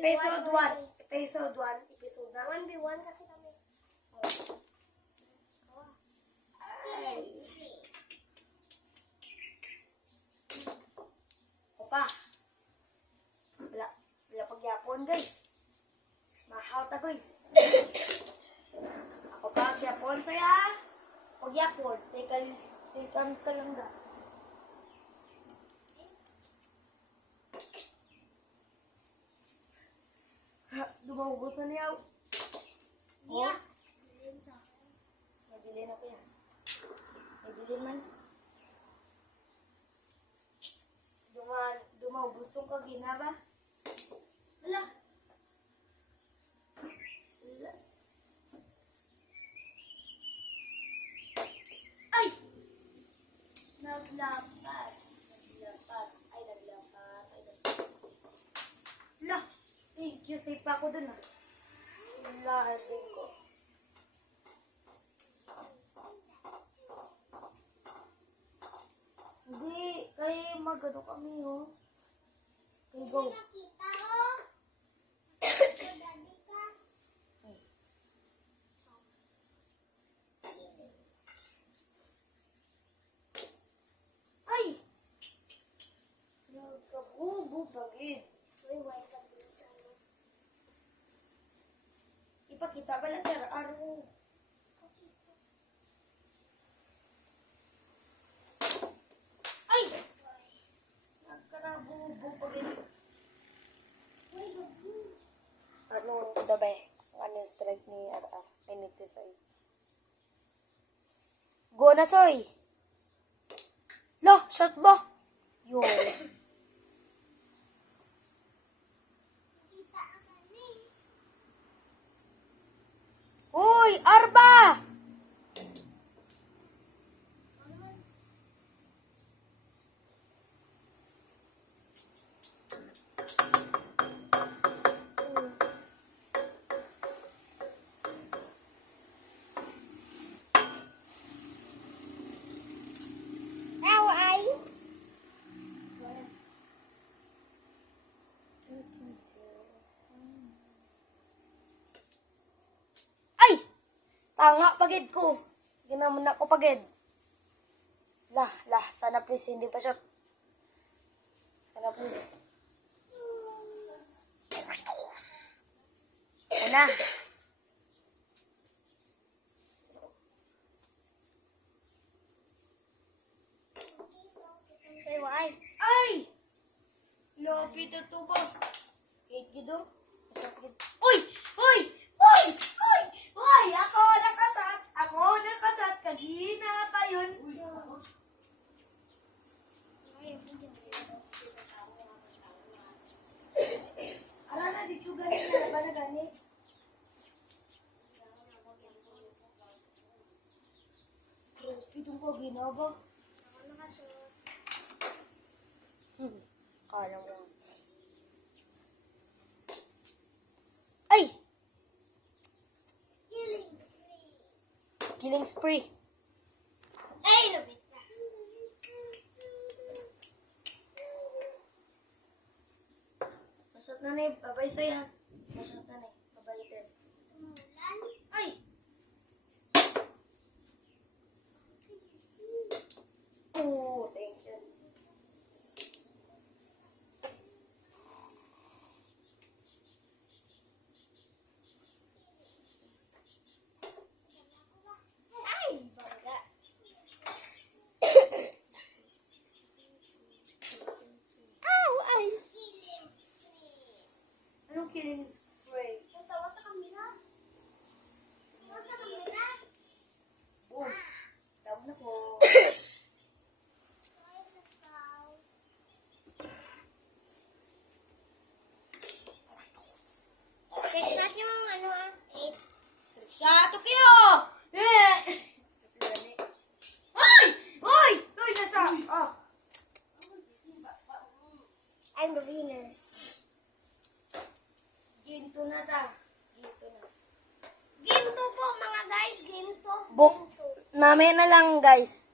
Episode 1. Episode 1. Episode na. 1v1 kasi kami. Opa. Wala pagyapon, guys. Mahaw ta, guys. Ako pa pagyapon saya. Pagyapon. Stay ka lang da. Dumaubusan niya. Yeah. Nabili na ko yan. Nabili man. Dumaubos tong kagina ba? Wala. Ay! Naglapad. Ay, naglapad. Wala. Thank you. Safe pa ako dun ah. Wala din ko. Hindi. Kaya magano kami oh. Okay, go. Nakita oh. Daddy ka. Ay! Nagkabubo pagid. Uy, white ka din sa ano. Ipakita ba na sir? Aro. Ay! Nagkarabubo pagid. Uy, babu. Ano ko da ba? Ano yung strike ni RF? I need to say. Go na, Soy! Lo, shot ba? Yun. Kita ka kami. Uy, Arba! How are you? Ay! Tanga pagid ko. Ginamon ako pagid. Sana please hindi pa siya. Sana please. Una. Uy, why? Ay! Lopit ito ba? Kate gido? Masakit. Uy! Uy! Uy! Uy! Uy! Ako nakasat! Ako nakasat! Kagina pa yun! Ara na dito gani na ba na gani? Lopit ito ba ginaba? Kala mo. Ay! Killing spree. Ay, lubit na. Masot na na babay sa'yo. Masot na na babay din. Ay! Oh, thank you. Ay, bangga. Ow, ay. Anong killing spray? Tawa sa kamera. Tawa sa kamera. Boom. Tama na po. Okay, start yung ano ah. 8. Sa Tokyo! Eh! Ay! Uy! Uy, nasa! Oh. I'm the winner. Ginto na ta. Ginto na. Game 2 po mga guys, game 2. Book. Mamaya na lang, guys.